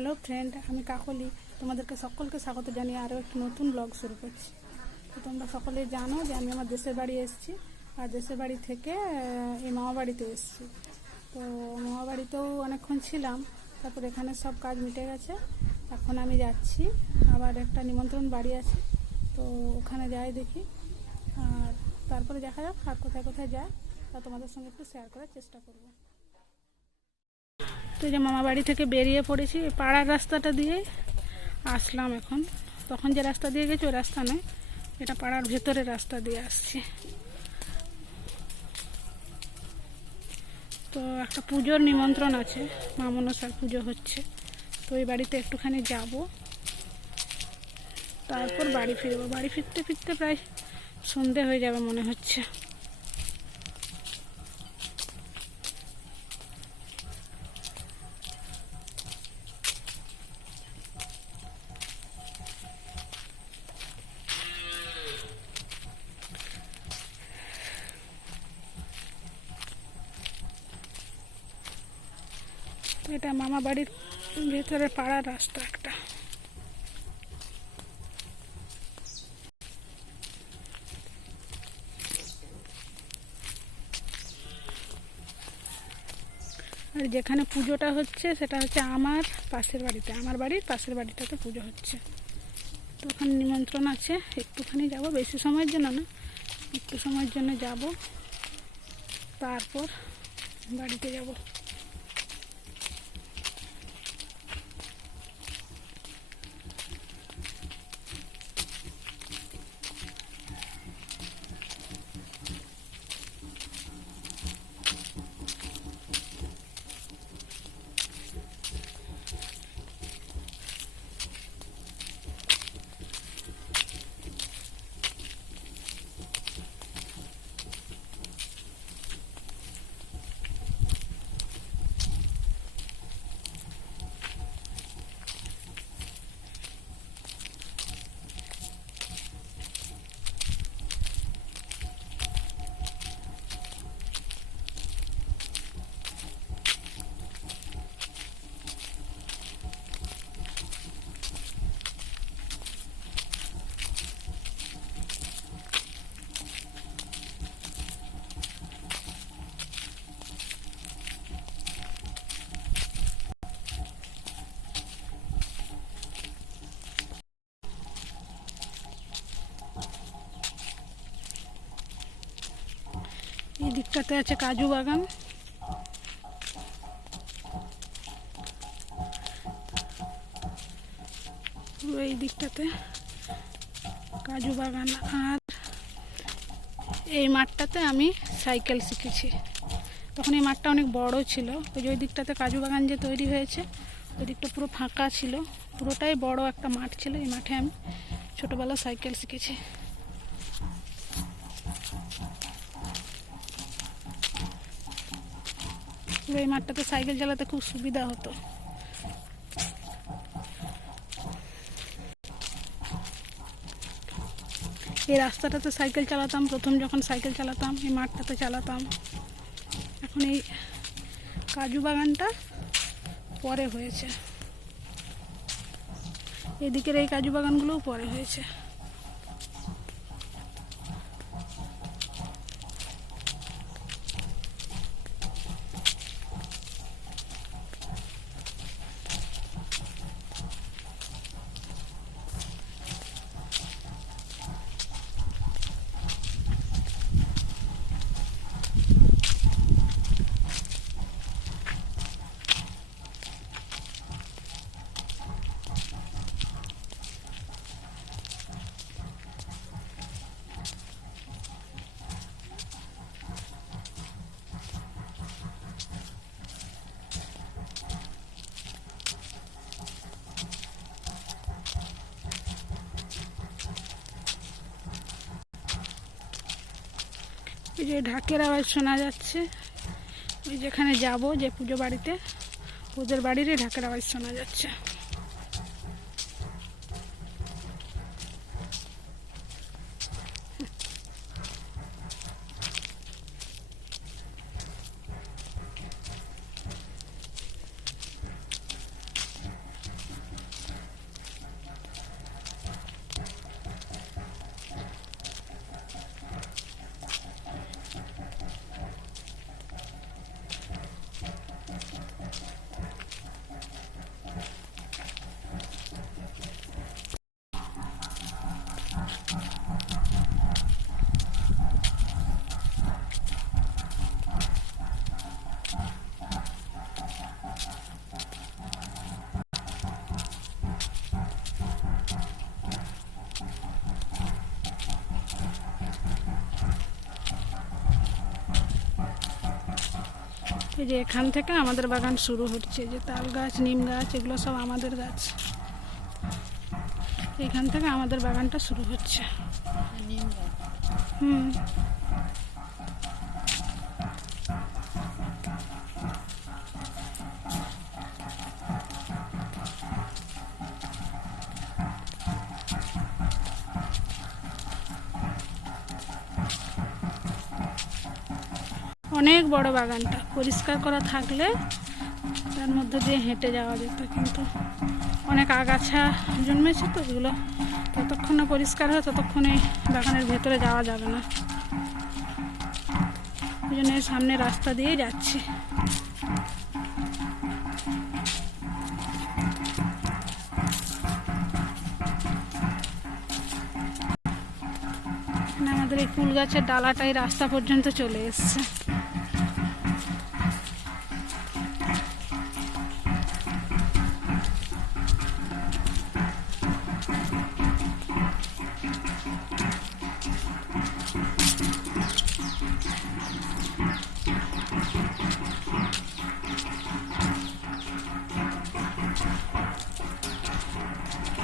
Hello friend, আমি কাকলি। তোমাদেরকে সকলকে স্বাগত জানিয়ে আরও একটি নতুন ব্লগ শুরু করছি। তো তোমরা সকলেই জানো যে আমি আমার দেশের বাড়ি এসেছি, আর দেশের বাড়ি থেকে এই মামা বাড়িতে এসেছি। তো মামা বাড়িতেও অনেকক্ষণ ছিলাম, তারপর এখানে সব কাজ মিটে গেছে। এখন আমি যাচ্ছি, আবার একটা নিমন্ত্রণ বাড়ি আছে, তো ওখানে যাই দেখি, আর তারপরে দেখা যাক আর কোথায় কোথায় যায়, তা তোমাদের সঙ্গে একটু শেয়ার করার চেষ্টা করব। তো যে মামা বাড়ি থেকে বেরিয়ে পড়েছি, পাড়ার রাস্তাটা দিয়ে আসলাম এখন। তখন যে রাস্তা দিয়ে গেছি ওই রাস্তা নয়, এটা পাড়ার ভেতরের রাস্তা দিয়ে আসছি। তো একটা পুজোর নিমন্ত্রণ আছে, মা মনসার পুজো হচ্ছে, তো ওই বাড়িতে একটুখানি যাব, তারপর বাড়ি ফিরবো। বাড়ি ফিরতে ফিরতে প্রায় সন্ধে হয়ে যাবে মনে হচ্ছে। এটা মামা বাড়ির ভেতরে পাড়ার রাস্তা একটা। আর যেখানে পুজোটা হচ্ছে সেটা হচ্ছে আমার পাশের বাড়িতে, আমার বাড়ির পাশের বাড়িটাতে পুজো হচ্ছে। তো ওখানে নিমন্ত্রণ আছে, একটুখানি যাব, বেশি সময়ের জন্য না, একটু সময়ের জন্য যাব, তারপর বাড়িতে যাব। এই দিকটাতে আছে কাজু বাগান, এই দিকটাতে কাজু বাগান। আর এই মাঠটাতে আমি সাইকেল শিখেছি, তখন এই মাঠটা অনেক বড় ছিল। ওই যে ওই দিকটাতে কাজু বাগান যে তৈরি হয়েছে, ওই দিকটা পুরো ফাঁকা ছিল, পুরোটাই বড় একটা মাঠ ছিল। এই মাঠে আমি ছোটোবেলা সাইকেল শিখেছি। এই মাঠটাতে সাইকেল চালাতে খুব সুবিধা হতো। এই রাস্তাটাতে সাইকেল চালাতাম প্রথম, যখন সাইকেল চালাতাম এই মাঠটাতে চালাতাম। এখন এই কাজু বাগানটা পরে হয়েছে, এদিকের এই কাজু বাগানগুলোও পরে হয়েছে। ওই যে ঢাকের আওয়াজ শোনা যাচ্ছে, ওই যেখানে যাব যে পুজো বাড়িতে, ওদের বাড়িরই ঢাকের আওয়াজ শোনা যাচ্ছে। এই যে এখান থেকে আমাদের বাগান শুরু হচ্ছে, যে তাল গাছ, নিম গাছ, এগুলো সব আমাদের গাছ। এখান থেকে আমাদের বাগানটা শুরু হচ্ছে। হুম, অনেক বড় বাগানটা, পরিষ্কার করা থাকলে তার মধ্যে দিয়ে হেঁটে যাওয়া যেত, কিন্তু অনেক আগাছা জন্মেছে তো, ওগুলো যতক্ষণ না পরিষ্কার হয় ততক্ষণে বাগানের ভেতরে যাওয়া যাবে না। ওই জন্য সামনে রাস্তা দিয়েই যাচ্ছি। আমাদের এই কুল গাছের ডালাটাই রাস্তা পর্যন্ত চলে এসছে।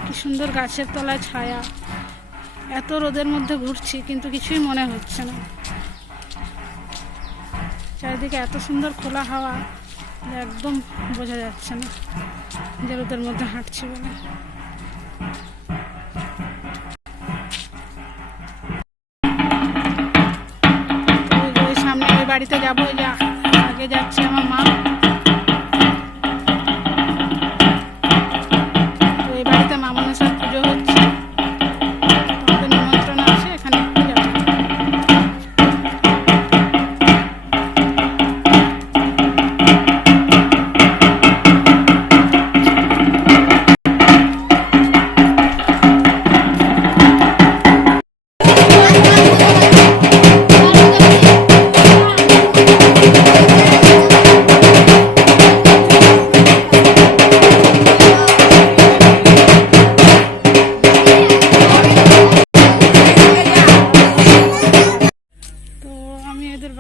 কি সুন্দর গাছের তলায় ছায়া। এত রোদের মধ্যে ঘুরছি কিন্তু কিছুই মনে হচ্ছে না। চারিদিকে এত সুন্দর খোলা হাওয়া, একদম বোঝা যাচ্ছে না যে রোদের মধ্যে হাঁটছি বলে। ওই সামনে ওই বাড়িতে যাবো, আগে যাচ্ছে আমার মা। ওই বাড়িতে মা মনসার পুজো হচ্ছে, তোমাদের নিমন্ত্রণ আছে, এখানে একটু যাবো।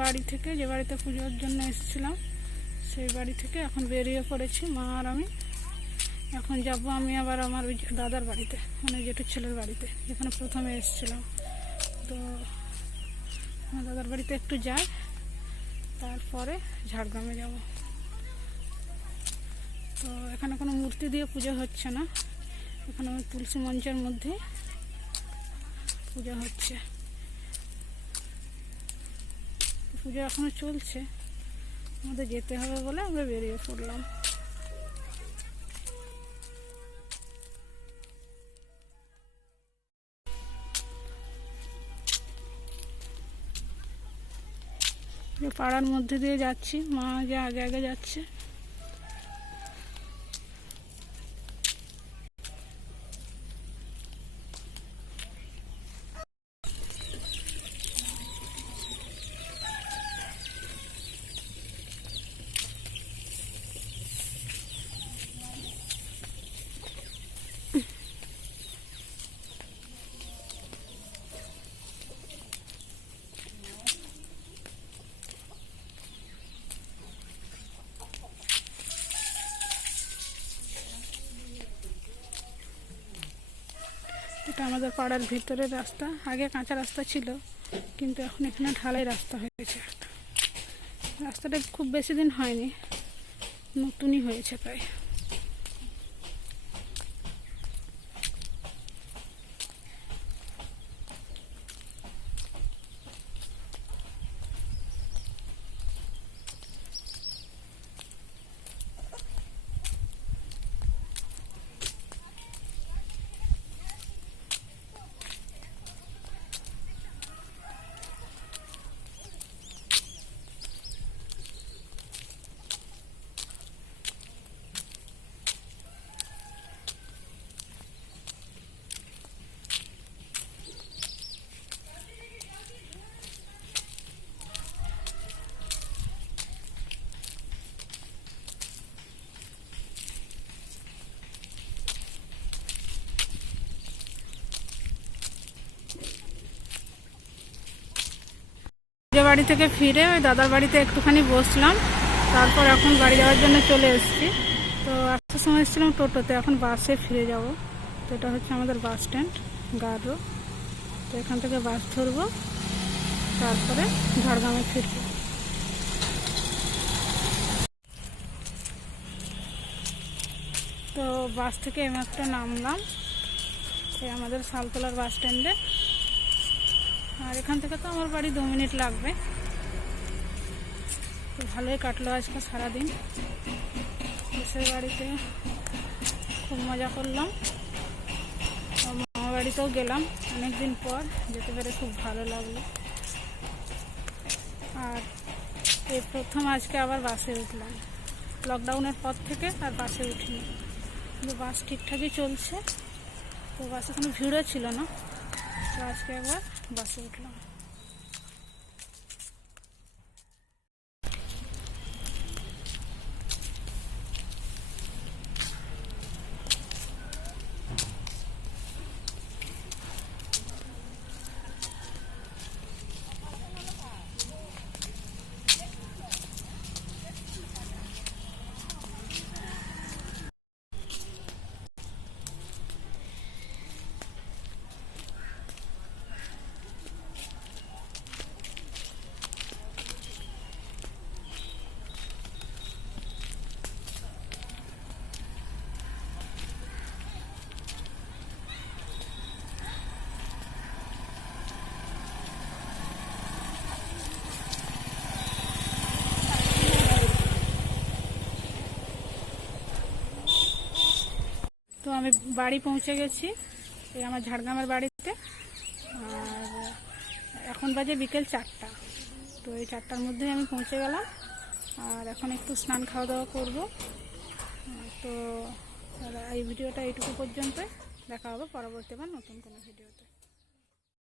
বাড়ি থেকে, যে বাড়িতে পুজোর জন্য এসেছিলাম, সেই বাড়ি থেকে এখন বেরিয়ে পড়েছি মা আর আমি। এখন যাব আমি আবার আমার ওই দাদার বাড়িতে, মানে জেঠুর ছেলের বাড়িতে, যেখানে প্রথমে এসেছিলাম। তো আমার দাদার বাড়িতে একটু যাই, তারপরে ঝাড়গ্রামে যাব। তো এখানে কোনো মূর্তি দিয়ে পুজো হচ্ছে না, এখানে তুলসী মঞ্চের মধ্যে পূজা হচ্ছে। পুজো এখনো চলছে, আমাদের যেতে হবে বলে আমরা বেরিয়ে পড়লাম। পাড়ার মধ্যে দিয়ে যাচ্ছি, মা যে আগে আগে যাচ্ছে। এটা আমাদের পাড়ার ভিতরের রাস্তা, আগে কাঁচা রাস্তা ছিল, কিন্তু এখন এখানে ঢালাই রাস্তা হয়েছে। রাস্তাটা খুব বেশি দিন হয়নি, নতুনই হয়েছে প্রায়। বাড়ি থেকে ফিরে ওই দাদার বাড়িতে একটুখানি বসলাম, তারপর এখন বাড়ি যাওয়ার জন্য চলে এসেছি। তো আসার সময় এসেছিলাম টোটোতে, এখন বাসে ফিরে যাব। তো এটা হচ্ছে আমাদের বাস স্ট্যান্ড গারো। তো এখান থেকে বাস ধরবো, তারপরে ঝাড়গ্রামে ফিরবো। তো বাস থেকে এইমাত্র নামলাম এই আমাদের শালতলার বাস স্ট্যান্ডে। আর এখান থেকে তো আমার বাড়ি 2 মিনিট লাগবে। তো ভালোই কাটলো আজকে সারাদিন দেশের বাড়িতে, খুব মজা করলাম। মামা বাড়িতেও গেলাম অনেকদিন পর, যেতে পেরে খুব ভালো লাগলো। আর এই প্রথম আজকে আবার বাসে উঠলাম, লকডাউনের পর থেকে আর বাসে উঠিনি, কিন্তু বাস ঠিকঠাকই চলছে। তো বাসে কোনো ভিড়ও ছিল না, তো আজকে একবার বাসে উঠলাম। তো আমি বাড়ি পৌঁছে গেছি, এই আমার ঝাড়গ্রামের বাড়িতে। আর এখন বাজে বিকেল 4টা। তো এই 4টার মধ্যেই আমি পৌঁছে গেলাম। আর এখন একটু স্নান খাওয়া দাওয়া করবো। তো এই ভিডিওটা এইটুকু পর্যন্ত, দেখা হবে পরবর্তীবার নতুন কোনো ভিডিওতে।